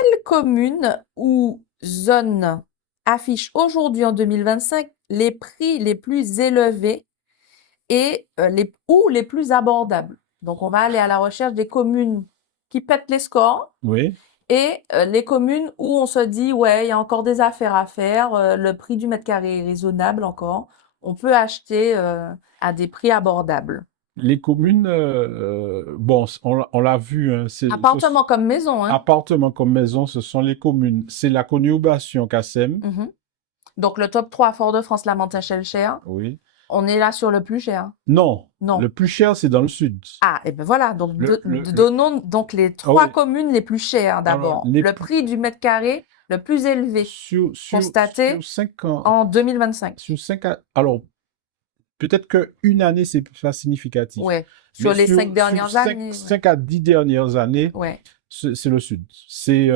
quelle commune ou zone affiche aujourd'hui en 2025 les prix les plus élevés et ou les plus abordables? Donc, on va aller à la recherche des communes qui pètent les scores Oui. et les communes où on se dit, ouais, il y a encore des affaires à faire, le prix du mètre carré est raisonnable encore, on peut acheter à des prix abordables. Les communes, bon, on l'a vu, hein, Appartement comme maison, hein. appartements comme maison, ce sont les communes. C'est la conurbation KSM. Mhm. Donc, le top 3, Fort-de-France, Lamentin-Chelcher, Oui. on est là sur le plus cher. Non, Non. le plus cher, c'est dans le sud. Ah, et ben voilà. Donc, Le... donnons donc les Ah 3 oui. communes les plus chères Alors, d'abord. Le prix du mètre carré le plus élevé sur constaté 5 ans, en 2025. sur 5 ans, alors, peut-être qu'une année, c'est pas significatif. Ouais. Mais Sur les 5 sur dernières années. Ouais. 5 à 10 dernières années, Ouais. c'est le sud. C'est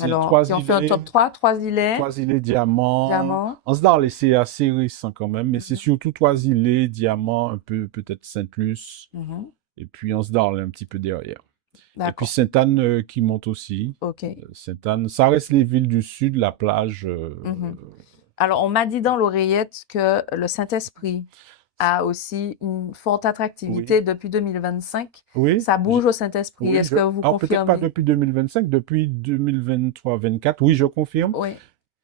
Alors, si on fait un top 3, Trois-Îlets, Trois-Îlets, Diamant. Diamant. Ansdar, c'est assez récent quand même, mais c'est Mhm. surtout Trois-Îlets, Diamant, un peu peut-être Sainte-Luce, Mhm. et puis Ansdar, un petit peu derrière. Et puis D'accord. Sainte-Anne qui monte aussi. OK. Sainte-Anne, ça reste les villes du sud, la plage. Mhm. Alors, on m'a dit dans l'oreillette que le Saint-Esprit a aussi une forte attractivité Oui, depuis 2025. oui, Ça bouge au Saint-Esprit. oui. Est-ce que vous Alors peut-être pas confirmez? depuis 2025, depuis 2023-24, oui, je confirme. Oui,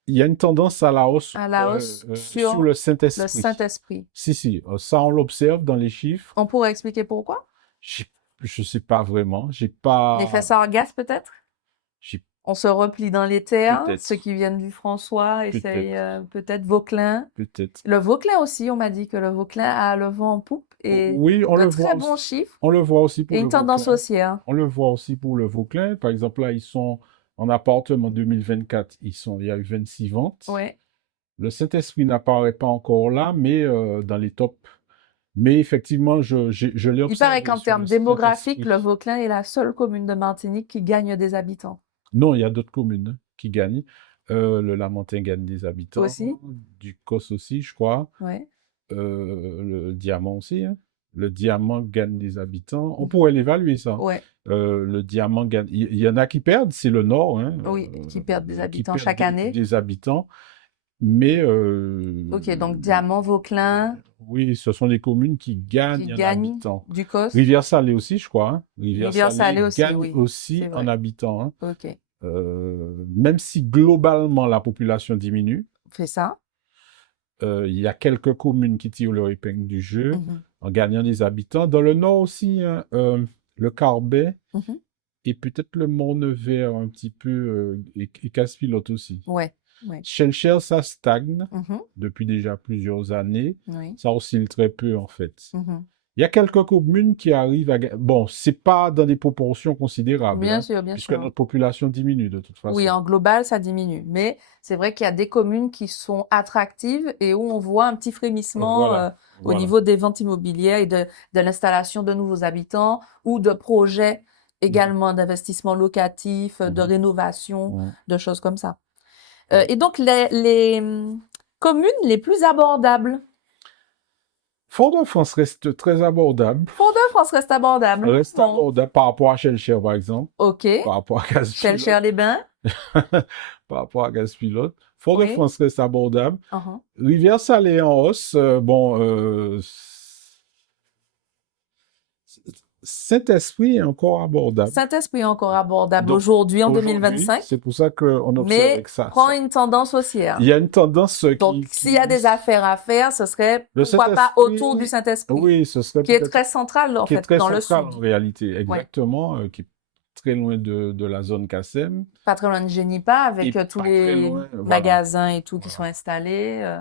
Il y a une tendance à la hausse à la hausse sur sur le le Saint-Esprit. Saint-Esprit. Si, ça on l'observe dans les chiffres. On pourrait expliquer pourquoi? J'ai- Je sais pas vraiment. L'effet sargasse, peut-être? J'ai On se replie dans les terres. Ceux peut-être, qui viennent du François essayent peut-être, peut-être Vauclin. peut-être. Le Vauclin aussi, on m'a dit que le Vauclin a le vent en poupe et Oui, de très bons chiffres on le voit aussi et pour une le tendance Vauclin. haussière. On le voit aussi pour le Vauclin. Par exemple, là, ils sont en appartement 2024. Il y a eu 26 ventes. Ouais. Le Saint-Esprit n'apparaît pas encore là, mais dans les tops. Mais effectivement, je l'ai Il paraît observé qu'en sur le termes démographiques, le Saint-Esprit. Vauclin est la seule commune de Martinique qui gagne des habitants. Non, il y a d'autres communes hein, qui gagnent. Le Lamentin gagne des habitants. Aussi? Du Cos aussi, je crois. Ouais. Le Diamant aussi. Hein. Le Diamant gagne des habitants. On Mhm. pourrait l'évaluer, ça. Ouais. Le Diamant gagne. Il y en a qui perdent, c'est le Nord, hein, Oui, qui perdent des qui habitants perdent chaque année. des habitants. Mais Ok, donc Diamant, Vauclin, oui, ce sont des communes qui qui gagnent en gagnent habitants. du COS. Rivière-Salée aussi, je crois. Hein. Rivière-Salée Rivière-Salée aussi, gagne oui, c'est aussi en vrai. habitants. Hein. Ok, Même si globalement la population diminue, fais ça. il y a quelques communes qui tirent leur épingle du jeu Mhm, en gagnant des habitants. Dans le nord aussi, hein, le Carbet mhm. et peut-être le Mont-Nevers un petit peu et Casse-Pilote aussi. Ouais, ouais. Shellshare, ça stagne Mhm, depuis déjà plusieurs années. oui. Ça oscille très peu en fait. Mhm. Il y a quelques communes qui arrivent à... Bon, c'est pas dans des proportions considérables, Bien hein, sûr, bien puisque sûr. notre population diminue de toute Oui, façon. en global, ça diminue. Mais c'est vrai qu'il y a des communes qui sont attractives et où on voit un petit frémissement Voilà, au voilà. niveau des ventes immobilières et de l'installation de nouveaux habitants ou de projets Mhm, également d'investissement locatif, de mhm, rénovation, mhm. de choses comme ça. Ouais. Et donc, les communes les plus abordables. Fort-de-France reste très abordable. Fort-de-France reste abordable. Reste Bon, abordable par rapport à Shellshare, par exemple. ok. Par rapport à Gaz-Pilote. Cher-les-Bains. Par rapport à Gaz-Pilote. Oui. Fort-de-France reste abordable. Uh-huh. Rivière-Salée en hausse. Bon, Saint-Esprit est encore abordable. Saint-Esprit est encore abordable Donc, aujourd'hui en aujourd'hui, 2025. c'est pour ça qu'on observe Mais que ça, prend une tendance haussière. il y a une tendance Donc, s'il y a des affaires à faire, ce serait le pourquoi pas autour du Saint-Esprit, Saint-Esprit, oui, ce serait qui est peut-être très central en qui est fait très dans le central sud. en réalité, Ouais. exactement, qui est très loin de la zone KSM Pas très loin de Génipa, et avec tous pas très les loin, voilà, magasins et tout qui sont voilà, installés,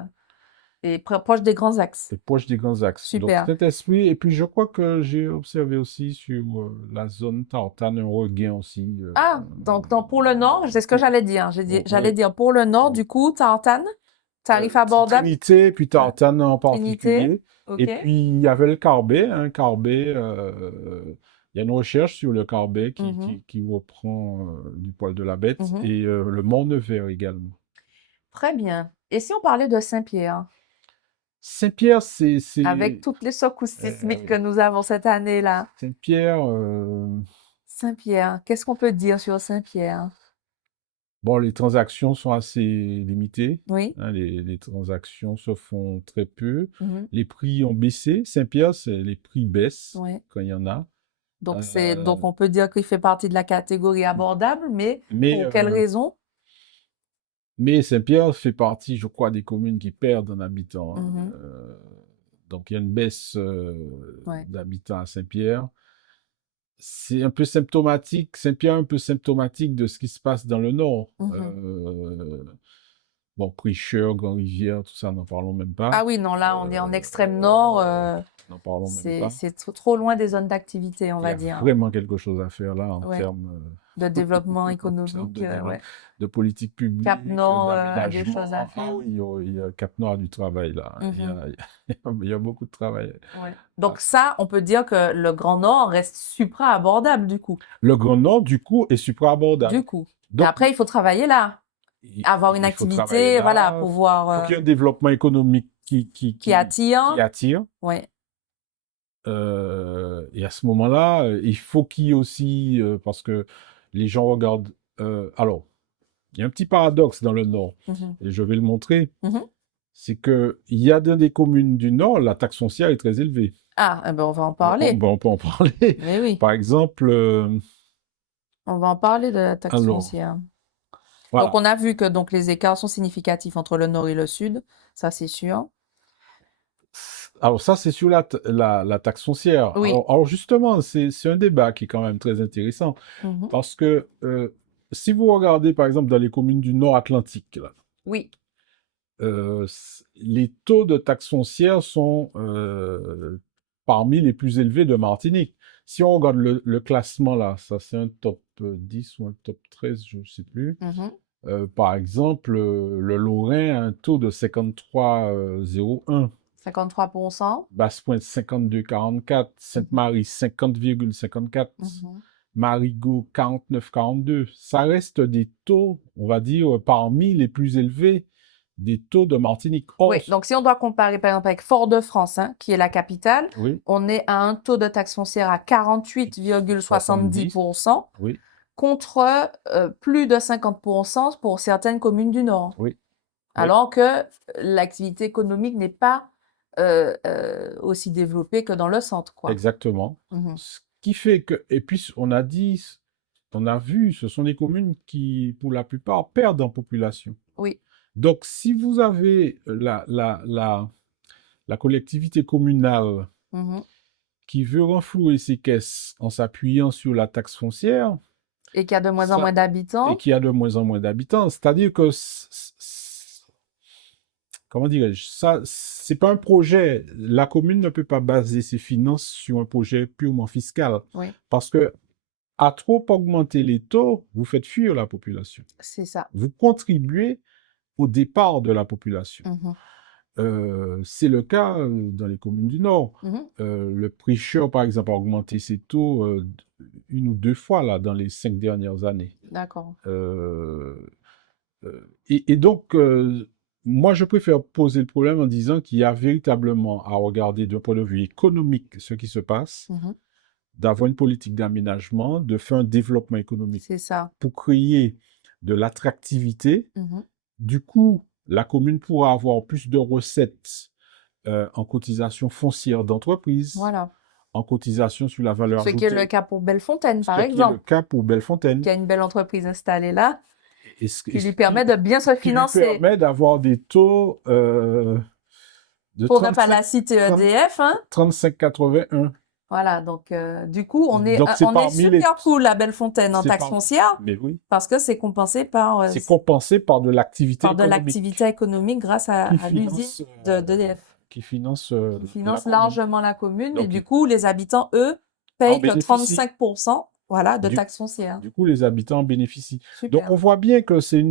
et proche des grands axes. c'est proche des grands axes. Donc Super. Saint-Esprit, et puis je crois que j'ai observé aussi sur la zone Tartane un regain aussi. Ah, donc pour le nord, c'est ce que Pour- j'allais dire. J'allais oui, dire pour le nord, oui. du coup, Tartane, tarif abordable, Trinité, puis ouais. Tartane en Trinité, particulier. Et ok. puis, il y avait le Carbet. Hein, Carbet, il y a une recherche sur le Carbet Mhm, qui reprend du poil de la bête. mhm. Et le Mont-Nevers également. Très bien. Et si on parlait de Saint-Pierre, Saint-Pierre, avec toutes les secousses sismiques que oui. nous avons cette année-là? Saint-Pierre, Saint-Pierre, qu'est-ce qu'on peut dire sur Saint-Pierre? Bon, les transactions sont assez limitées. Oui. Hein, les transactions se font très peu. Mhm. Les prix ont baissé. Saint-Pierre, les prix baissent Ouais. quand il y en a. Donc Euh, on peut dire qu'il fait partie de la catégorie abordable, mais mais pour quelle euh, raison? mais Saint-Pierre fait partie, je crois, des communes qui perdent en habitants. Hein. Mhm. Donc il y a une baisse Ouais. d'habitants à Saint-Pierre. C'est un peu symptomatique, Saint-Pierre est un peu symptomatique de ce qui se passe dans le nord. Mhm. Bon, Pricheur, Grand-Rivière, tout ça, n'en parlons même pas. Ah oui, non, là, on est en extrême nord. N'en parlons même pas. C'est trop loin des zones d'activité, on Il y va a dire. vraiment quelque chose à faire là en Ouais. termes, De développement en termes économique, de développement, ouais. de politique Cap publique, Nord a des d'aménagement. choses à Ah faire. oui, il y a Cap Noir du travail là. Mhm. Il y a beaucoup de travail. Ouais. Ah. Donc ça, on peut dire que le Grand Nord reste supra-abordable, du coup. Le Grand Nord, du coup, est supra-abordable. Du coup. Mais Donc, après, il faut travailler là. Avoir une il faut travailler activité, voilà, là. pouvoir, Il faut qu'il y ait un développement économique qui qui attire. attire. Ouais. Et à ce moment-là, il faut qu'il y ait aussi, parce que les gens regardent. Alors, il y a un petit paradoxe dans le Nord, Mhm. et je vais le montrer. Mhm. C'est que il y a dans des communes du Nord, la taxe foncière est très élevée. Ah, eh ben on va en parler. Ben, on peut en parler. Mais oui, Par exemple, on va en parler de la taxe alors, foncière. Donc voilà. on a vu que donc les écarts sont significatifs entre le nord et le sud, ça c'est sûr. Alors ça, c'est sur la taxe foncière. Oui. Alors justement, c'est un débat qui est quand même très intéressant. Mhm. Parce que si vous regardez, par exemple, dans les communes du Nord Atlantique, là, Oui. les taux de taxe foncière sont parmi les plus élevés de Martinique. Si on regarde le classement là, ça c'est un top 10 ou un top 13, je ne sais plus. Mhm. Par exemple, le Lorrain a un taux de 53,01. 53%. Basse-Pointe 52,44, Sainte-Marie 50,54, Mhm. Marigot 49,42. Ça reste des taux, on va dire, parmi les plus élevés des taux de Martinique. Oui, donc si on doit comparer par exemple avec Fort-de-France, hein, qui est la capitale, oui, on est à un taux de taxe foncière à 48,70% oui, contre plus de 50% pour certaines communes du Nord. oui, oui, Alors que l'activité économique n'est pas aussi développée que dans le centre, quoi. exactement. Mhm. Ce qui fait que, et puis on a dit, on a vu, ce sont des communes qui, pour la plupart, perdent en population. Oui. Donc, si vous avez la collectivité communale Mhm. qui veut renflouer ses caisses en s'appuyant sur la taxe foncière, Et qu'il y a de moins en ça, moins et d'habitants. qu'il y a de moins en moins d'habitants, c'est-à-dire que, comment dirais-je, ça, c'est pas un projet. La commune ne peut pas baser ses finances sur un projet purement fiscal, Oui, parce que à trop augmenter les taux, vous faites fuir la population. c'est ça. Vous contribuez au départ de la population. Mhm. C'est le cas dans les communes du Nord. Mhm. Le Pricheur, par exemple, a augmenté ses taux une ou deux fois là, dans les 5 dernières années. D'accord. Euh, et donc, moi, je préfère poser le problème en disant qu'il y a véritablement à regarder d'un point de vue économique ce qui se passe, Mhm. d'avoir une politique d'aménagement, de faire un développement économique C'est ça. pour créer de l'attractivité. Mhm. Du coup, la commune pourra avoir plus de recettes en cotisation foncière d'entreprise, Voilà. en cotisation sur la valeur Ce qui est le ajoutée, cas pour Bellefontaine, ce par qui est le exemple, cas pour Bellefontaine, qui a une belle entreprise installée là, et qui lui permet de bien se qui lui financer. permet d'avoir des taux de Pour ne pas 35, la citer 30 EDF, hein. 35,81. Voilà, donc du coup, Donc c'est on est parmi les... super cool à Bellefontaine en C'est taxe par... foncière Mais oui, parce que c'est compensé c'est compensé par de l'activité par de économique l'activité économique grâce qui à l'usine finance, d'EDF, qui finance qui la finance commune. largement la commune et Donc, du coup, les habitants, eux, en payent que bénéficient. 35%, voilà, de Du, taxe foncière. du coup, les habitants en bénéficient. Donc, Super. on voit bien que c'est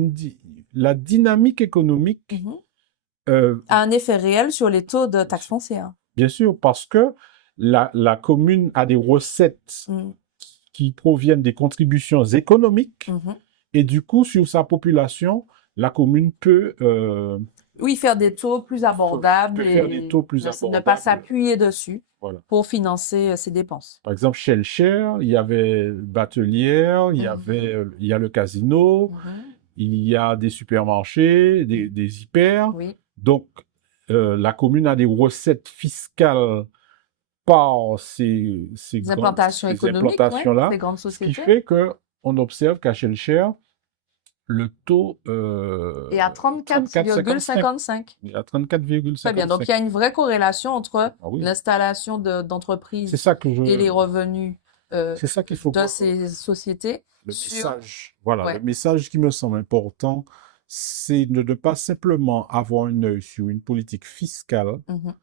la dynamique économique, Mhm. euh, A un effet réel sur les taux de taxe foncière. bien sûr, parce que la commune a des recettes Mhm. qui proviennent des contributions économiques, Mhm. et du coup, sur sa population, la commune peut Oui, faire des taux plus abordables faire des et taux plus ne pas abordables. s'appuyer dessus Voilà. pour financer ses dépenses. Par exemple, Shellshare, il y avait Batelière, il y Mhm. avait, il y a le casino, Mhm. il y a des supermarchés, des hyper. Oui. Donc, la commune a des recettes fiscales par Des implantations ces économiques, ouais, implantations-là, ces grandes ce qui sociétés. fait que on observe qu'à Shellshare, le taux Et à 34,55. 34,55. À Très bien. Donc, 34,55. il y a une vraie corrélation entre Ah oui, l'installation c'est d'entreprises ça que et les je, revenus c'est ça qu'il faut de ces sociétés le sur... message, voilà, le Ouais. message qui me semble important, c'est de ne pas simplement avoir un œil sur une politique fiscale, Mhm,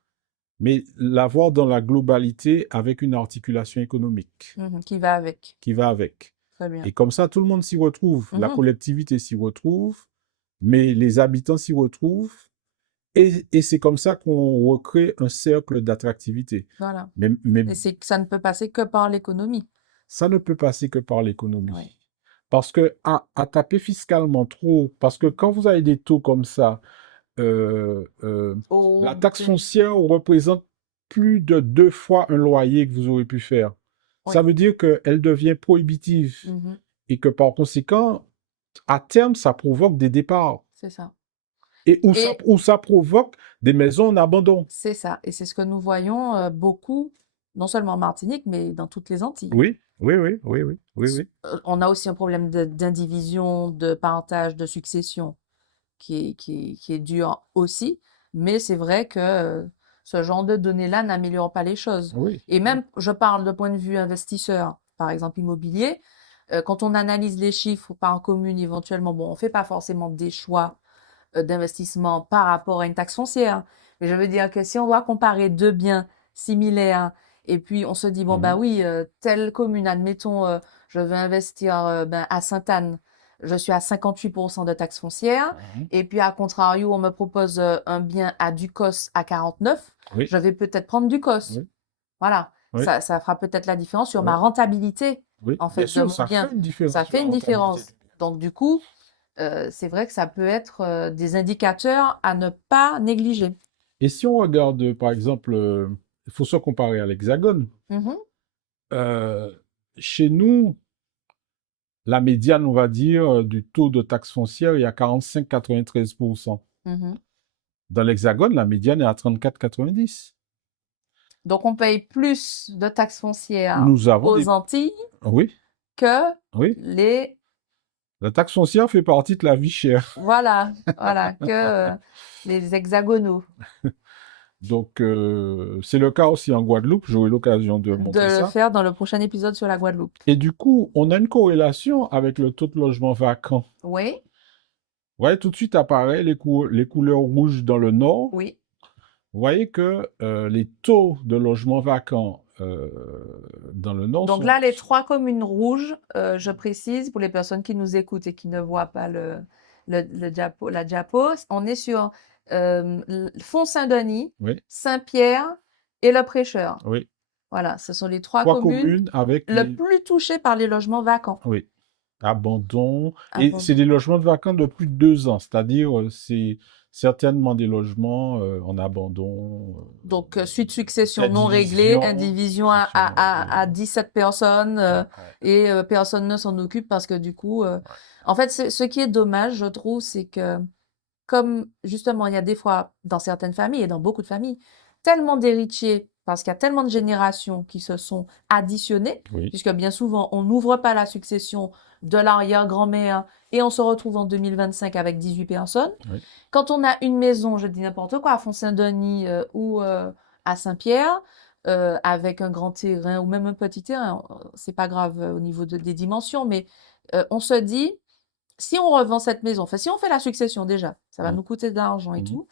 mais l'avoir dans la globalité avec une articulation économique qui va avec. qui va avec. Très bien. Et comme ça, tout le monde s'y retrouve, la Mhm, collectivité s'y retrouve, mais les habitants s'y retrouvent, et c'est comme ça qu'on recrée un cercle d'attractivité. voilà. Mais Et ça ne peut passer que par l'économie. ça ne peut passer que par l'économie. Ouais. Parce que à taper fiscalement trop, parce que quand vous avez des taux comme ça, euh, euh, la Oh, taxe foncière représente plus de 2 fois un loyer que vous aurez pu faire. Ça oui. veut dire qu'elle devient prohibitive Mhm, et que par conséquent, à terme, ça provoque des départs c'est ça. et Et où ça provoque des maisons en abandon. c'est ça. Et c'est ce que nous voyons beaucoup, non seulement en Martinique, mais dans toutes les Antilles. Oui, oui, oui, oui, oui, oui, oui. On a aussi un problème d'indivision, de partage, de succession qui est dur aussi. Mais c'est vrai que ce genre de données-là n'améliore pas les choses. Oui, Et oui. même, je parle de point de vue investisseur, par exemple immobilier, quand on analyse les chiffres par commune éventuellement, bon, on fait pas forcément des choix d'investissement par rapport à une taxe foncière. Mais je veux dire que si on doit comparer deux biens similaires et puis on se dit, bon, bah Mhm, oui, telle commune, admettons, je veux investir ben, à Sainte-Anne, je suis à 58% de taxe foncière. mhm. Et puis, à contrario, on me propose un bien à Ducos à 49, Oui, je vais peut-être prendre Ducos. oui, Voilà. oui, Ça fera peut-être la différence sur ma oui, rentabilité, oui. en Bien fait, de sûr, mon ça fait bien. une différence Ça sur fait la une rentabilité du différence. bien. Donc, du coup, c'est vrai que ça peut être des indicateurs à ne pas négliger. Et si on regarde, par exemple, il faut se comparer à l'Hexagone. Mhm, Euh, Chez nous, la médiane, on va dire, du taux de taxe foncière est à 45,93%. mhm. Dans l'Hexagone, la médiane est à 34,90. Donc, on paye plus de taxes foncières Nous avons aux des... Antilles Oui, que oui. les... La taxe foncière fait partie de la vie chère. Voilà, que les hexagonaux. Donc, c'est le cas aussi en Guadeloupe. J'aurai l'occasion de De montrer le ça. faire dans le prochain épisode sur la Guadeloupe. Et du coup, on a une corrélation avec le taux de logement vacant. Oui, Vous voyez, tout de suite apparaît les couleurs rouges dans le nord. oui. Vous voyez que les taux de logement vacant dans le nord Donc sont... là, les trois communes rouges, je précise pour les personnes qui nous écoutent et qui ne voient pas la diapo, on est sur Font-Saint-Denis, Oui, Saint-Pierre et Le Prêcheur. oui. Voilà, ce sont les trois 3 communes communes avec le les... plus touchées par les logements vacants. Oui, abandon. Ah Et bon. c'est des logements de vacants de plus de 2 ans. C'est-à-dire, c'est certainement des logements en abandon, Donc, suite succession non réglée, d'indivision, indivision succession non à réglée. 17 personnes Ouais, ouais, et personne ne s'en occupe parce que du coup, en fait, ce qui est dommage, je trouve, c'est que comme justement, il y a des fois dans certaines familles et dans beaucoup de familles, tellement d'héritiers parce qu'il y a tellement de générations qui se sont additionnées, oui, puisque bien souvent, on n'ouvre pas la succession de l'arrière-grand-mère et on se retrouve en 2025 avec 18 personnes. oui. Quand on a une maison, je dis n'importe quoi, à Font-Saint-Denis ou à Saint-Pierre, avec un grand terrain ou même un petit terrain, c'est pas grave au niveau des dimensions, mais on se dit, si on revend cette maison, enfin si on fait la succession déjà, ça va Mm, nous coûter de l'argent et mhm. tout,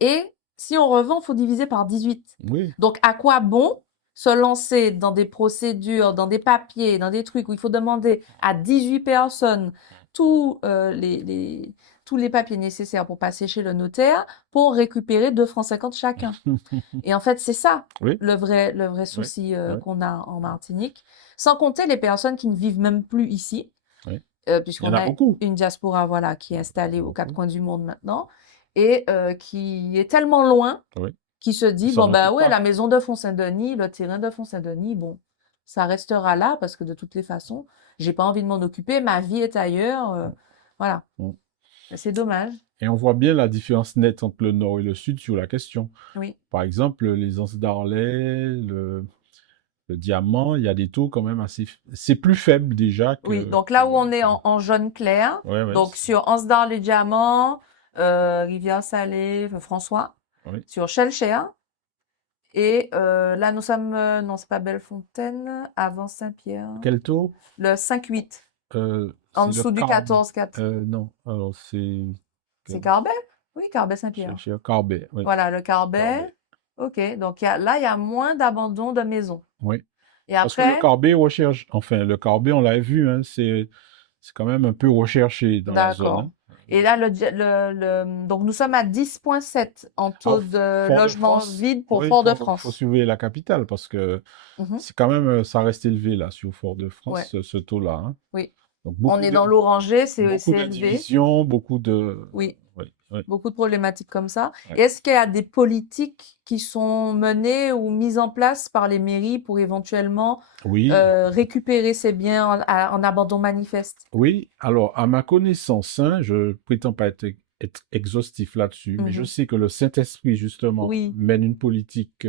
et si on revend, il faut diviser par 18. Oui, Donc à quoi bon se lancer dans des procédures, dans des papiers, dans des trucs où il faut demander à 18 personnes tous tous les papiers nécessaires pour passer chez le notaire pour récupérer 2 francs 50 chacun. Et en fait, c'est ça oui, le vrai oui, souci oui, qu'on a en Martinique. Sans compter les personnes qui ne vivent même plus ici, oui. Il y en puisqu'on a a beaucoup. une diaspora voilà, qui est Il y en installée a aux quatre beaucoup. coins du monde maintenant et qui est tellement loin Oui. qui se Ils dit, s'en bon, bah occupent ouais, la pas. maison de Font-Saint-Denis, le terrain de Font-Saint-Denis, bon, ça restera là parce que de toutes les façons, j'ai pas envie de m'en occuper, ma vie est ailleurs, voilà. Mm. C'est dommage. Et on voit bien la différence nette entre le nord et le sud sur la question. Oui. Par exemple, les anses d'Arlet, le diamant, il y a des taux quand même assez... C'est plus faible déjà Oui, que... donc là où on est en jaune clair, Ouais, ouais, donc sur Ansdar les Diamants, Rivière-Salée, François, ouais. sur Shellshare, et là nous sommes, non c'est pas Bellefontaine, avant Saint-Pierre, Quel taux? le 5-8, en C'est le dessous du 14-4. Non, alors C'est Carbet? Oui, Carbet-Saint-Pierre. chez Carbet, oui. Voilà, le Carbet. Carbet. Ok, donc là il y a moins d'abandon de maisons. Oui. Et Parce que le après, Carbet recherche, enfin, le Carbet, on l'avait vu, hein, c'est quand même un peu recherché dans la zone. d'accord. Hein. Et là, donc nous sommes à 10,7 en taux Alors, de logements Fort-de-France, vides pour oui, faut Fort-de-France. surveiller la capitale parce que Mhm. c'est quand même, ça reste élevé là sur Fort-de-France, Ouais, ce taux-là. Hein. oui. Donc On est dans l'orangé, c'est beaucoup élevé. d'indivisions, beaucoup de, Oui, oui, oui, beaucoup de problématiques comme ça. oui. Et est-ce qu'il y a des politiques qui sont menées ou mises en place par les mairies pour éventuellement Oui, récupérer ces biens en abandon manifeste? oui. Alors, à ma connaissance, hein, je prétends pas être exhaustif là-dessus, mais je Mhm. sais que le Saint-Esprit, justement, Oui. mène une politique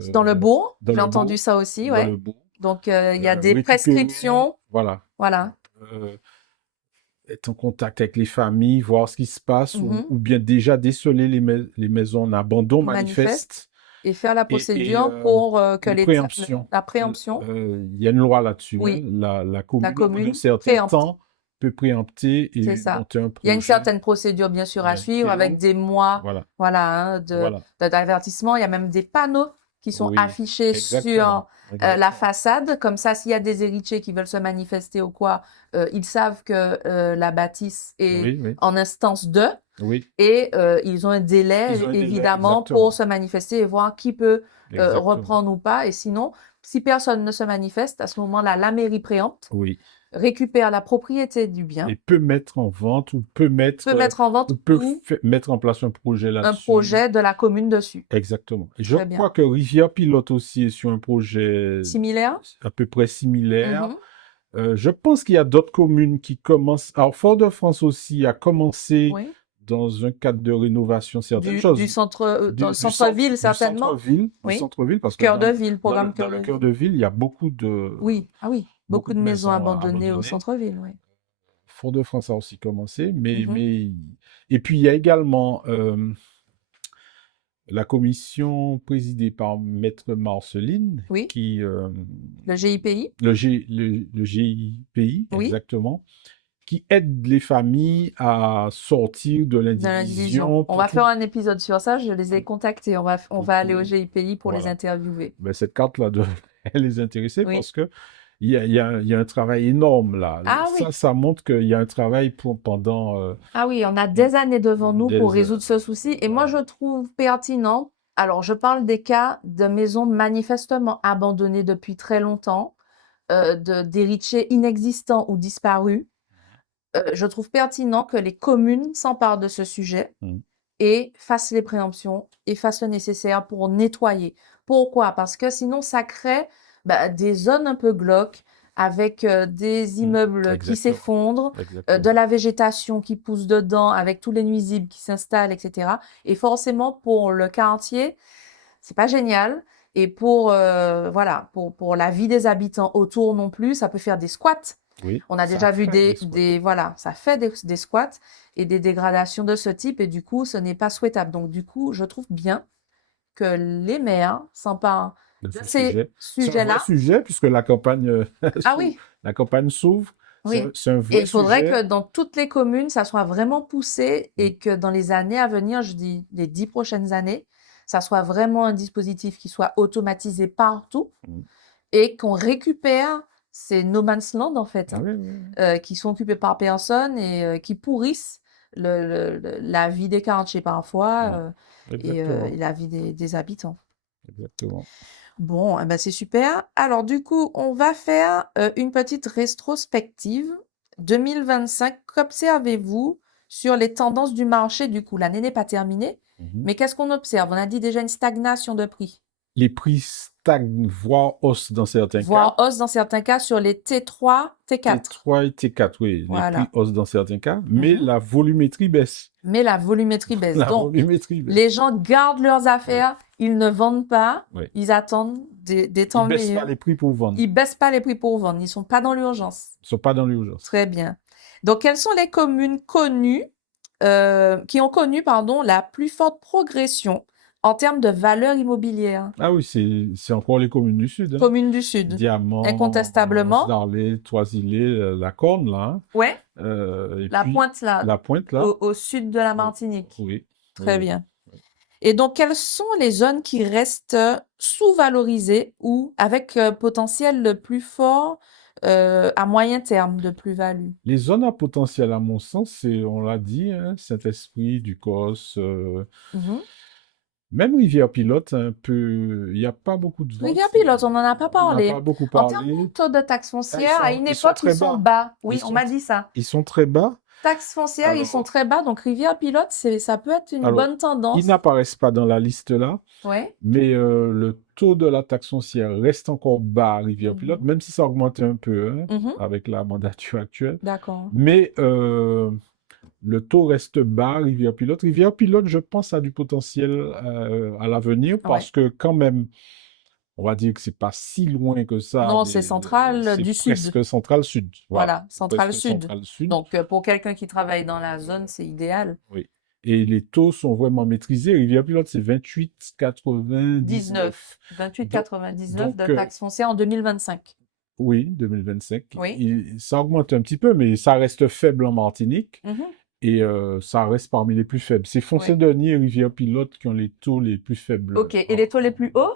C'est dans le bourg, dans j'ai le entendu bourg, ça aussi, dans le ouais. bourg, Donc il y a des récupérer, prescriptions, voilà, voilà. euh, être en contact avec les familles, voir ce qui se passe, Mhm. ou bien déjà déceler les maisons en abandon Manifeste manifeste et faire la et procédure pour que une préemption. la préemption, Il y a une loi là-dessus. Hein. oui, La la commune, au bout d'un commune certain préempte, temps, peut préempter c'est et ça. monter un Il y a une projet. certaine procédure bien sûr à Ouais, suivre qui est avec long. des mois, Voilà, voilà, hein, voilà. d'avertissement. Il y a même des panneaux qui sont Oui, affichés exactement, sur la exactement. façade, comme ça, s'il y a des héritiers qui veulent se manifester ou quoi, ils savent que la bâtisse est Oui, oui, en instance 2. oui. Et ils ont un délai, Ils ont un délai, évidemment, pour exactement, se manifester et voir qui peut exactement. reprendre ou pas. Et sinon, si personne ne se manifeste, à ce moment-là, la mairie préempte, Oui. récupère la propriété du bien, Et peut mettre en vente ou peut mettre en vente ou mettre en place un projet un là-dessus. projet de la commune dessus. Exactement. Et je Très bien. crois que Rivière Pilote aussi est sur un projet Similaire? à peu près similaire. Mhm. Je pense qu'il y a d'autres communes qui commencent. Alors, Fort-de-France aussi a commencé Oui. dans un cadre de rénovation certaines Du choses. centre, dans le centre-ville, Du certainement. centre-ville, Oui. parce que Cœur de ville, programme dans Cœur le de cœur ville. de ville, il y a Oui. Ah oui. Beaucoup beaucoup de de maisons maisons abandonnées au abandonnées. centre-ville, oui. Fort-de-France a aussi commencé, Mhm. et puis il y a également la commission présidée par Maître Marceline, Oui. qui, Le GIPI? le GIPI, Oui. exactement, qui aide les familles à sortir de Dans l'indivision. l'indivision On va faire un épisode sur ça. Je les ai contactés. On va aller au pour- GIPI pour les voilà. interviewer. Ben, cette carte-là devrait les intéresser Oui. parce que il y a un travail énorme là. Ah oui. Ça montre qu'il y a un travail pendant Ah oui, on a des années devant nous pour des, résoudre ce souci. Et moi, voilà. je trouve pertinent. Alors, je parle des cas de maisons manifestement abandonnées depuis très longtemps, d'héritiers inexistants ou disparus. Je trouve pertinent que les communes s'emparent de ce sujet Mm. et fassent les préemptions et fassent le nécessaire pour nettoyer. Pourquoi? Parce que sinon, ça crée des zones un peu glauques avec des immeubles qui Exactement. s'effondrent, de Exactement. la végétation qui pousse dedans avec tous les nuisibles qui s'installent, etc. Et forcément, pour le quartier, c'est pas génial. Et pour voilà, pour la vie des habitants autour non plus, ça peut faire des squats. Oui, On a ça déjà vu fait des squats. voilà, ça fait des squats et des dégradations de ce type et du coup, ce n'est pas souhaitable. Donc du coup, je trouve bien que les maires s'emparent De de ce ces sujet. C'est un vrai sujets-là. sujet puisque la campagne Ah oui, la campagne s'ouvre. oui. C'est un Et vrai il faudrait sujet. que dans toutes les communes, ça soit vraiment poussé Mm. et que dans les années à venir, je dis les 10 prochaines années, ça soit vraiment un dispositif qui soit automatisé partout Mm. et qu'on récupère ces no man's land en fait, Ah hein, oui, oui, oui. qui sont occupés par personne et qui pourrissent la vie des quartiers parfois Mm. et Exactement. la vie des habitants. Exactement. Bon, eh ben c'est super. Alors du coup, on va faire une petite rétrospective 2025. Qu'observez-vous sur les tendances du marché? Du coup, l'année n'est pas terminée, Mhm. mais qu'est-ce qu'on observe? On a dit déjà une stagnation de prix. les prix stagnent, voire haussent dans certains cas. voire hausse dans certains cas sur les T3, T4. T3 et T4, oui, les prix Voilà. haussent dans certains cas, mais Mhm. la volumétrie baisse. Mais la volumétrie baisse. La Donc, volumétrie baisse. les gens gardent leurs affaires, ils ne vendent pas, Oui. ils attendent des temps Ils baissent pas meilleurs. les prix pour vendre. Ils baissent pas les prix pour vendre, ils sont pas dans l'urgence. Ils sont pas dans l'urgence. Très bien. Donc, quelles sont les communes connues, qui ont connu, pardon, la plus forte progression en termes de valeur immobilière? Ah oui, c'est encore les communes du Sud. Hein. Communes du Sud. Diamant, Incontestablement. Darlé, Toisilé, la Corne, là. Hein. Ouais, Et la puis, pointe là, la Pointe, là. au sud de la Martinique. Oui. Très oui. bien. Et donc, quelles sont les zones qui restent sous-valorisées ou avec potentiel le plus fort à moyen terme de plus-value? Les zones à potentiel, à mon sens, c'est, on l'a dit, hein, Saint-Esprit, Ducos, Mhm. même Rivière-Pilote, un peu. Il n'y a pas beaucoup de ventes. Rivière-Pilote, on n'en a pas On n'en a parlé. pas beaucoup En termes de parlé. taux de taxe foncière, à une ils sont époque, très ils sont bas. bas. Oui, Ils on sont- m'a dit ça. Ils sont très bas. Taxe foncière, ils sont très bas. Donc, Rivière-Pilote, ça peut être une Alors, bonne tendance. Ils n'apparaissent pas dans la liste là, Ouais. mais le taux de la taxe foncière reste encore bas à Rivière-Pilote, Mhm. même si ça a augmenté un peu hein, Mhm. avec la mandature actuelle. D'accord. Mais le taux reste bas à Rivière-Pilote. Rivière-Pilote, je pense, a du potentiel à l'avenir parce que quand même, on va dire que c'est pas si loin que ça. Non, c'est central du sud. C'est presque central-sud. Voilà, central-sud. Central-sud. Donc, pour quelqu'un qui travaille dans la zone, c'est idéal. Oui. Et les taux sont vraiment maîtrisés. Rivière-Pilote, c'est 28,99. 28,99 de donc, taxe foncière en 2025. Oui, 2025. Oui. Ça augmente un petit peu, mais ça reste faible en Martinique. Mhm. Et ça reste parmi les plus faibles. C'est Foncé-Denis et Rivière-Pilote qui ont les taux les plus faibles. OK. Et les taux les plus hauts?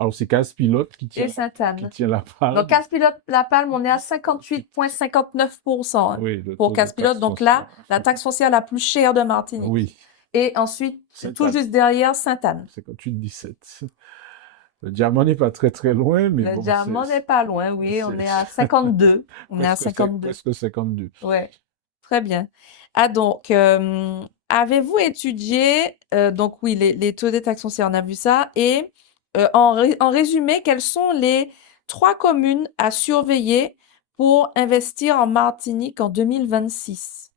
Alors, c'est Casse-Pilote qui Et Sainte-Anne. tient la palme. Donc, Casse-Pilote-La Palme, on est à 58,59% hein, Oui, le pour taux de Casse-Pilote. taxe Donc là, foncière. la taxe foncière la plus chère de Martinique. Oui, Et ensuite, tout Sainte-Anne. juste derrière, Sainte-Anne. 58,17. Le diamant n'est pas très très loin, mais Le bon, diamant n'est pas loin, oui. On est à 52. On est à 52. presque 52. Ouais. Très bien. Ah, donc, avez-vous étudié, donc oui, les taux des taxes foncières, on a vu ça, et en résumé, quelles sont les 3 communes à surveiller pour investir en Martinique en 2026?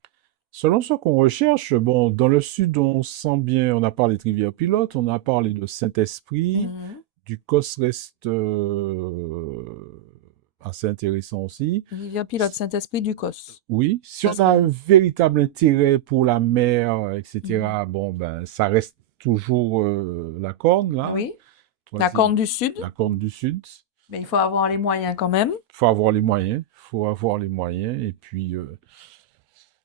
Selon ce qu'on recherche, bon, dans le sud, on sent bien, on a parlé de Rivière-Pilote, on a parlé de Saint-Esprit, Mhm. Ducos reste assez intéressant aussi. Rivière-Pilote, Saint-Esprit, Ducos. Oui, si Ça, on a un véritable intérêt pour la mer, etc., bon, ben, ça reste toujours la Corne, là. Oui. Toi, La c'est Corne du Sud, la Corne du Sud. mais il faut avoir les moyens quand même. Il faut avoir les moyens. Faut avoir les moyens. Et puis,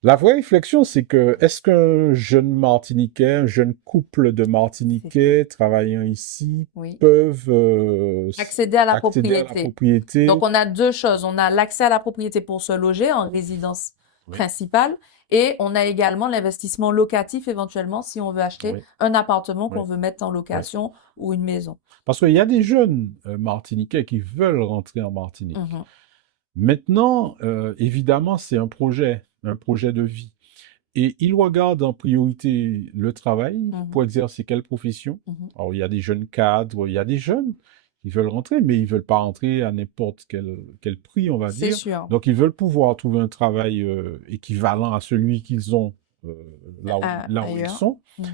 la vraie réflexion, c'est que est-ce qu'un jeune Martiniquais, un jeune couple de Martiniquais travaillant ici Oui. peuvent Accéder à la accéder à la propriété. propriété? Donc, on a 2 choses. On a l'accès à la propriété pour se loger en résidence Oui. principale et on a également l'investissement locatif éventuellement si on veut acheter Oui. un appartement qu'on Oui. veut mettre en location ou une maison. Parce qu'il y a des jeunes Martiniquais qui veulent rentrer en Martinique. Mhm. Maintenant, évidemment, c'est un projet de vie. Et ils regardent en priorité le travail Mhm. pour exercer quelle profession. Mhm. Alors, il y a des jeunes cadres, il y a des jeunes qui veulent rentrer, mais ils veulent pas rentrer à n'importe quel prix, on va C'est dire. sûr. Donc, ils veulent pouvoir trouver un travail équivalent à celui qu'ils ont là où ils Ailleurs. sont. Mhm.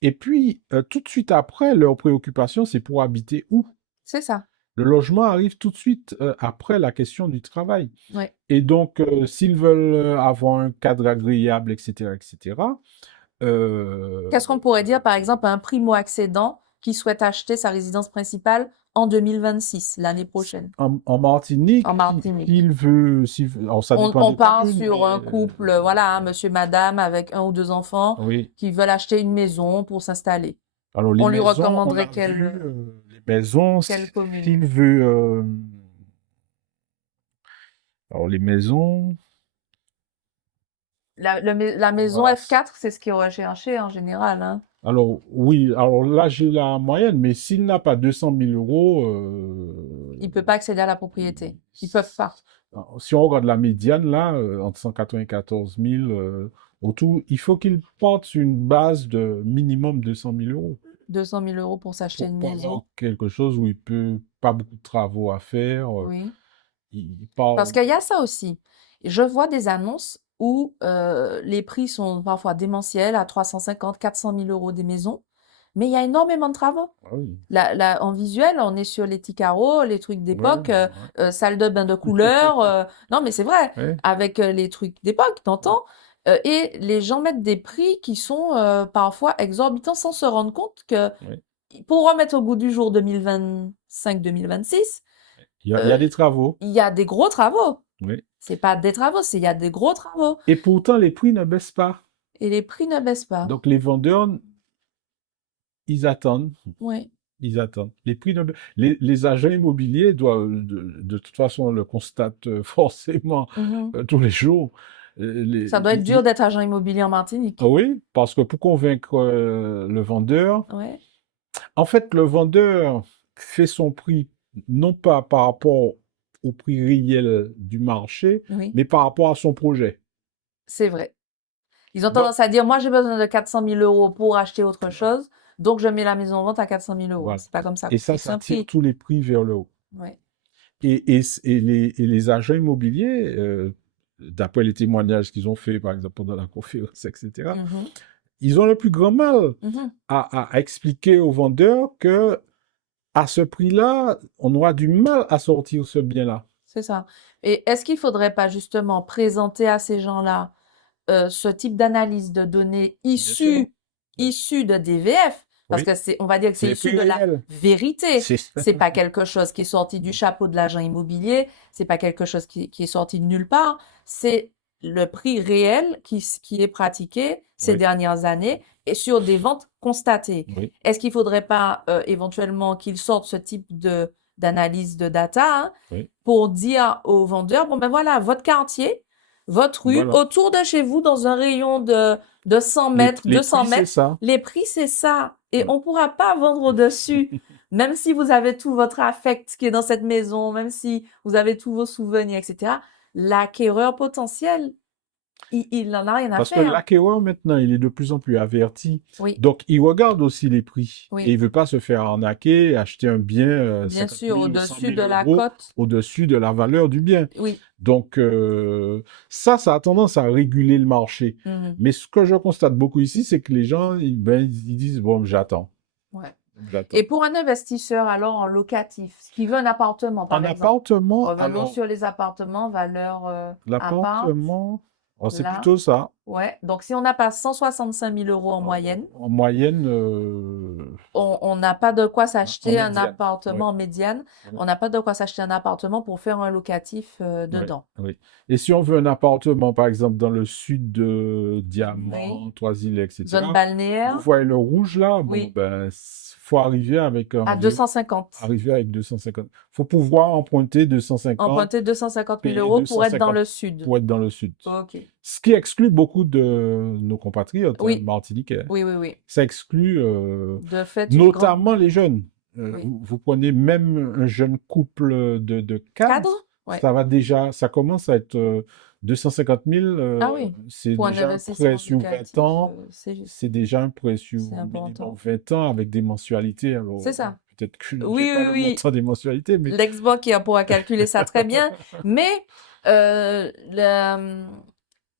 Et puis, tout de suite après, leur préoccupation, c'est pour habiter où? C'est ça. Le logement arrive tout de suite après la question du travail. Ouais. Et donc, s'ils veulent avoir un cadre agréable, etc., Qu'est-ce qu'on pourrait dire, par exemple, à un primo-accédant qui souhaite acheter sa résidence principale en 2026, l'année prochaine? en Martinique, En Martinique. alors ça dépend On des part communes, sur un mais, couple, voilà, hein, monsieur, madame, avec 1 ou 2 enfants oui. qui veulent acheter une maison pour s'installer. Alors, les On lui maisons, recommanderait on a quelle- vu, les maisons, quelle commune? s'il veut... alors, les maisons... La maison Voilà. F4, c'est ce qui est recherché en général, hein. Alors, oui, alors là, j'ai la moyenne, mais s'il n'a pas 200 000 euros... Il peut pas accéder à la propriété. Ils peuvent pas. Si on regarde la médiane, là, entre 194 000 autour, il faut qu'il parte sur une base de minimum 200 000 euros. 200 000 euros pour s'acheter une pour maison. avoir quelque chose où il peut pas beaucoup de travaux à faire. Oui. Il Parce parle. qu'il y a ça aussi. Je vois des annonces où les prix sont parfois démentiels, à 350, 400 000 euros des maisons, mais il y a énormément de travaux. Ah oui. En visuel, on est sur les petits carreaux, les trucs Ouais, d'époque, ouais, salle de bain de couleur. Non, mais c'est vrai, ouais. avec les trucs d'époque, t'entends? Et les gens mettent des prix qui sont parfois exorbitants sans se rendre compte que Ouais. pour remettre au goût du jour 2025-2026, Il y a des travaux. il y a des gros travaux. Oui. C'est pas des travaux, il y a des gros travaux. Et pourtant, les prix ne baissent pas. Et les prix ne baissent pas. Donc, les vendeurs, ils attendent. Oui. Ils attendent. Les prix ne... les agents immobiliers doivent, de toute façon, on le constate forcément Mhm. tous les jours. Ça doit être dur d'être agent immobilier en Martinique. Ah oui, parce que pour convaincre le vendeur, Ouais. en fait, le vendeur fait son prix non pas par rapport au prix réel du marché, Oui, mais par rapport à son projet. c'est vrai. Ils ont Donc, tendance à dire, moi j'ai besoin de 400 000 euros pour acheter autre chose, donc je mets la maison en vente à 400 000 euros. voilà. C'est pas comme ça Et qu'on ça, fixe ça un tire prix. tous les prix vers le haut. Ouais. Et les agents immobiliers, d'après les témoignages qu'ils ont fait, par exemple, pendant la conférence, etc., Mhm. ils ont le plus grand mal Mhm. à expliquer aux vendeurs que à ce prix-là, on aura du mal à sortir ce bien-là. C'est ça. Et est-ce qu'il faudrait pas justement présenter à ces gens-là ce type d'analyse de données Bien sûr. issues de DVF? Parce Oui, que on va dire que c'est c'est les issu prix de la réels. vérité. C'est C'est pas quelque chose qui est sorti du chapeau de l'agent immobilier. C'est pas quelque chose qui est sorti de nulle part. C'est le prix réel qui est pratiqué ces oui, dernières années et sur des ventes constatées. oui, Est-ce qu'il faudrait pas éventuellement qu'ils sortent ce type d'analyse de data, hein, oui. pour dire aux vendeurs, bon ben voilà, votre quartier, votre rue, Voilà. autour de chez vous, dans un rayon de 100 mètres, Les 200 prix, c'est mètres, ça. les prix, c'est ça. Et Ouais. on pourra pas vendre au-dessus. Même si vous avez tout votre affect qui est dans cette maison, même si vous avez tous vos souvenirs, etc., l'acquéreur potentiel, il n'en a rien à Parce que faire. l'acquéreur, maintenant, il est de plus en plus averti. Oui, Donc, il regarde aussi les prix. Et oui, il veut pas se faire arnaquer, acheter un bien bien 50 sûr, 000 ou 100 au-dessus 000 de la euros cote. au-dessus de la valeur du bien. Oui. Donc, ça a tendance à réguler le marché. Mhm. Mais ce que je constate beaucoup ici, c'est que les gens, ils disent, bon, j'attends. Ouais. J'attends. Et pour un investisseur, alors, en locatif, qui veut un appartement, En par exemple. appartement, Revenons alors, sur les appartements, valeur appart, l'appartement, oh, c'est là. plutôt ça. Ouais. Donc, si on n'a pas 165 000 euros en moyenne, En moyenne, on n'a pas de quoi en s'acheter un médiane. Oui, appartement en médiane. oui, On n'a pas de quoi s'acheter un appartement pour faire un locatif oui, dedans. oui. Et si on veut un appartement, par exemple, dans le sud de Oui. Diamant, Trois-Îles, Zone etc., vous balnéaire, voyez le rouge là, bon, oui. ben, faut arriver avec À environ, 250. arriver avec 250. Faut pouvoir emprunter 250, Emprunter 250 000 payer euros pour être dans 250 le sud. pour être dans le sud. Ok. Ce qui exclut beaucoup de nos compatriotes Oui. martiniquais. Oui, oui, oui. Ça exclut De fait, une grande... notamment les jeunes. Oui. Vous prenez même un jeune couple de cadres, Cadre? Ouais. ça va déjà, ça commence à être 250 000, Ah oui. c'est Pour un déjà un prêt investissement sur 20 locatif, ans, c'est juste. c'est déjà un prêt sur C'est minimum important. 20 ans avec des mensualités. Alors, C'est ça. peut-être que Oui, j'ai pas oui, le oui. montant des mensualités, mais L'ex-banquier pourra calculer ça très bien. Mais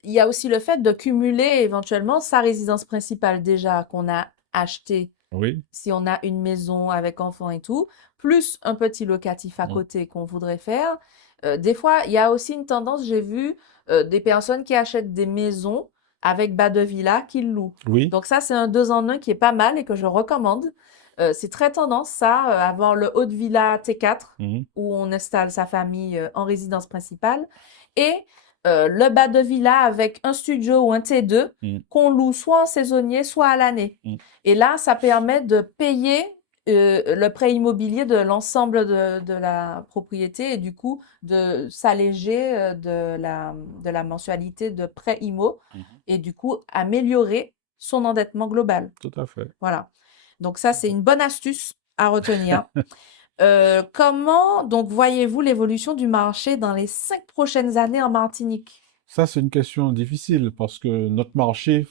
il y a aussi le fait de cumuler éventuellement sa résidence principale déjà qu'on a achetée oui, si on a une maison avec enfants et tout, plus un petit locatif à côté qu'on voudrait faire. Des fois, il y a aussi une tendance, j'ai vu des personnes qui achètent des maisons avec bas de villa qu'ils louent. oui, Donc ça, c'est un 2 en 1 qui est pas mal et que je recommande. C'est très tendance, ça, avoir le haut de villa T4 mhm, où on installe sa famille en résidence principale et le bas de villa avec un studio ou un T2 mhm, qu'on loue soit en saisonnier, soit à l'année. mhm. Et là, ça permet de payer le prêt immobilier de l'ensemble de la propriété et du coup de s'alléger de la mensualité de prêt IMO Mhm. et du coup améliorer son endettement global. Tout à fait. Voilà. Donc ça, c'est une bonne astuce à retenir. Comment donc voyez-vous l'évolution du marché dans les 5 prochaines années en Martinique? Ça, c'est une question difficile parce que notre marché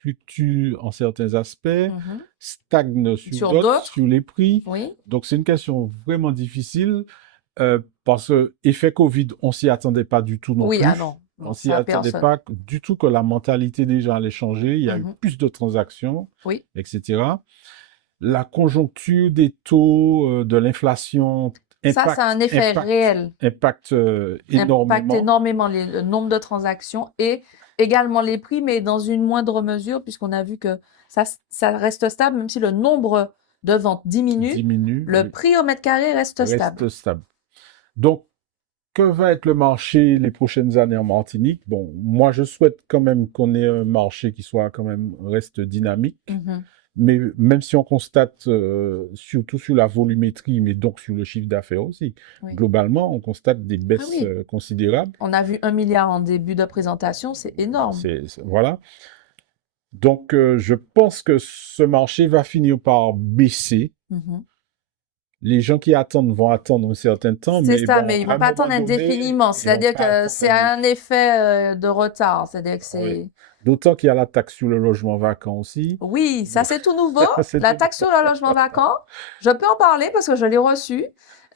fluctue en certains aspects, Mhm. stagne sur Sur d'autres, d'autres, sur les prix. oui. Donc, c'est une question vraiment difficile parce que effet Covid, on s'y attendait pas du tout non Oui, ah plus. non, On non, s'y ça a attendait personne. pas du tout que la mentalité des gens allait changer. Il y a eu Mhm. plus de transactions, Oui, etc. La conjoncture des taux, de l'inflation ça a un effet réel. impacte Impacte énormément. énormément le nombre de transactions et également les prix, mais dans une moindre mesure, puisqu'on a vu que ça reste stable, même si le nombre de ventes diminue, Diminue, le oui, prix au mètre carré reste stable. reste stable. Donc, que va être le marché les prochaines années en Martinique? Bon, moi, je souhaite quand même qu'on ait un marché qui soit quand même reste dynamique. Mhm. Mais même si on constate, surtout sur la volumétrie, mais donc sur le chiffre d'affaires aussi, Oui. globalement, on constate des Ah baisses oui, considérables. on a vu 1 milliard en début de présentation, c'est énorme. Voilà. Donc, je pense que ce marché va finir par baisser. Mhm. Les gens qui attendent vont attendre un certain temps, C'est mais ça, bon, mais ils à vont un pas moment attendre donné, indéfiniment. ils vont C'est-à-dire pas que attendre c'est un effet de retard. C'est-à-dire que Oui. c'est... D'autant qu'il y a la taxe sur le logement vacant aussi. Oui, ça Donc, c'est tout nouveau. c'est La tout. taxe sur le logement vacant, je peux en parler parce que je l'ai reçu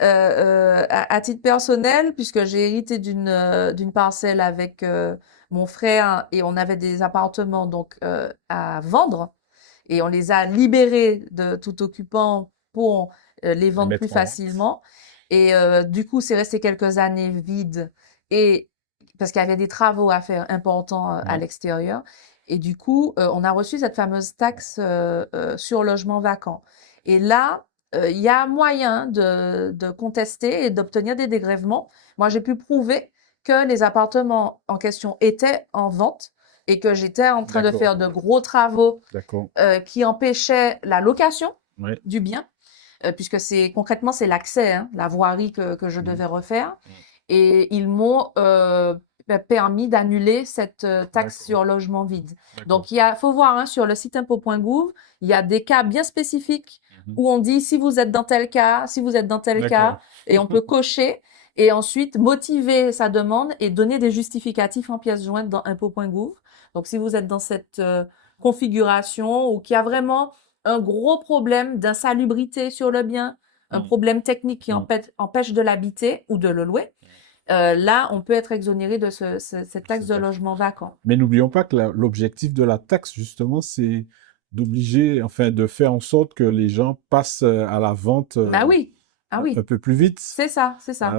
à titre personnel, puisque j'ai hérité d'une parcelle avec mon frère et on avait des appartements donc à vendre et on les a libérés de tout occupant pour les Les vendre plus mettre en vente. facilement. Et du coup, c'est resté quelques années vide et parce qu'il y avait des travaux à faire importants à Ouais. l'extérieur. Et du coup, on a reçu cette fameuse taxe sur logement vacant. Et là, il y a moyen de contester et d'obtenir des dégrèvements. Moi, j'ai pu prouver que les appartements en question étaient en vente et que j'étais en train de D'accord. faire de gros travaux D'accord. qui empêchaient la location Ouais. du bien, puisque concrètement c'est l'accès, hein, la voirie que je Mhm. devais refaire. Mhm. Et ils m'ont permis d'annuler cette taxe D'accord. sur logement vide. D'accord. Donc faut voir hein, sur le site impôt.gouv, il y a des cas bien spécifiques Mhm. où on dit si vous êtes dans tel cas, si vous êtes dans tel cas, D'accord. et on peut cocher et ensuite motiver sa demande et donner des justificatifs en pièce jointe dans impôt.gouv. Donc si vous êtes dans cette configuration ou qu'il y a vraiment un gros problème d'insalubrité sur le bien, un Mhm. problème technique qui Mhm. empêche de l'habiter ou de le louer, là, on peut être exonéré de cette taxe C'est de ça. logement vacant. Mais n'oublions pas que l'objectif de la taxe, justement, c'est d'obliger, enfin, de faire en sorte que les gens passent à la vente Ah oui, ah un oui, peu plus vite. c'est ça, c'est ça.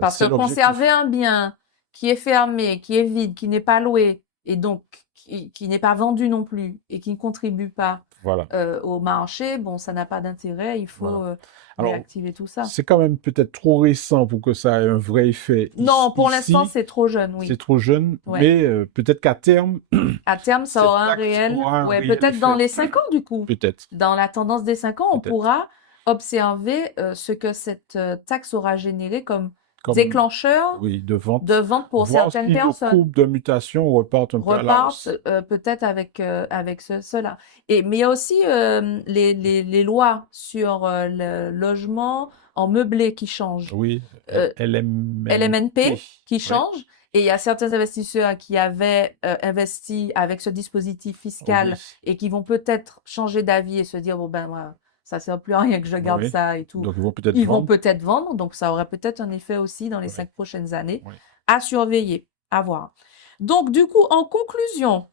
Parce que C'est conserver l'objectif. un bien qui est fermé, qui est vide, qui n'est pas loué, et donc qui n'est pas vendu non plus, et qui ne contribue pas Voilà. au marché, bon, ça n'a pas d'intérêt, il faut Voilà. Alors, réactiver tout ça. c'est quand même peut-être trop récent pour que ça ait un vrai effet Non, pour l'instant, ici. c'est trop jeune, C'est oui. trop jeune, Ouais. mais peut-être qu'à terme, À terme, ça cette aura un taxe réel, aura un ouais, réel peut-être dans effet. les 5 ans du coup. Peut-être, Dans la tendance des 5 ans, on peut-être. pourra observer ce que cette taxe aura généré comme Comme, déclencheur oui, de de vente. vente pour Voir certaines si le personnes. courbe de mutation repart un peu à la Repartent hausse. peut-être avec cela. Mais il y a aussi les lois sur le logement en meublé qui changent. Oui, Euh, LMNP. LMNP qui Oui, change. Et il y a certains investisseurs qui avaient investi avec ce dispositif fiscal oui, et qui vont peut-être changer d'avis et se dire, bon ben moi, ça sert plus à rien que je garde oui. ça et tout. Donc ils vont peut-être Ils vont vendre. peut-être vendre, donc ça aurait peut-être un effet aussi dans les Oui, 5 prochaines années oui. à surveiller, à voir. Donc du coup, en conclusion,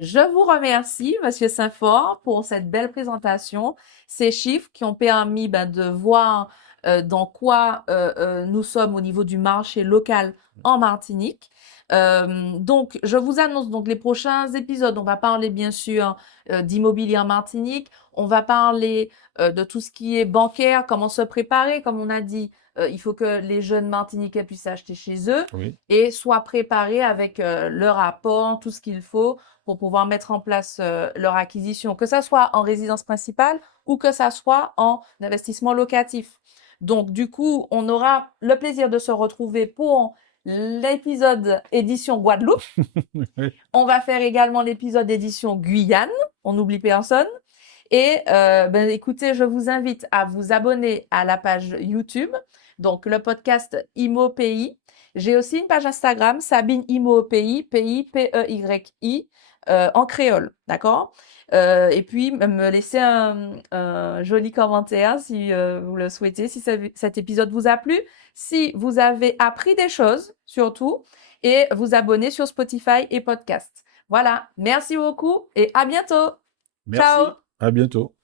je vous remercie, Monsieur Saint-Fort, pour cette belle présentation, ces chiffres qui ont permis de voir dans quoi nous sommes au niveau du marché local en Martinique. Donc, je vous annonce donc les prochains épisodes. On va parler bien sûr d'immobilier en Martinique. On va parler de tout ce qui est bancaire, comment se préparer, comme on a dit. Il faut que les jeunes Martiniquais puissent acheter chez eux Oui, et soient préparés avec leur apport, tout ce qu'il faut pour pouvoir mettre en place leur acquisition, que ça soit en résidence principale ou que ça soit en investissement locatif. Donc, du coup, on aura le plaisir de se retrouver pour l'épisode édition Guadeloupe. oui. On va faire également l'épisode édition Guyane. On n'oublie personne. Et écoutez, je vous invite à vous abonner à la page YouTube, donc le podcast Imo Pays. J'ai aussi une page Instagram, Sabine Imo Pays, Pays, P-E-Y-I. en créole, d'accord? Et puis, me laisser un joli commentaire si vous le souhaitez, si cet épisode vous a plu, si vous avez appris des choses, surtout, et vous abonner sur Spotify et podcast. Voilà, merci beaucoup et à bientôt. Merci. Ciao! À bientôt.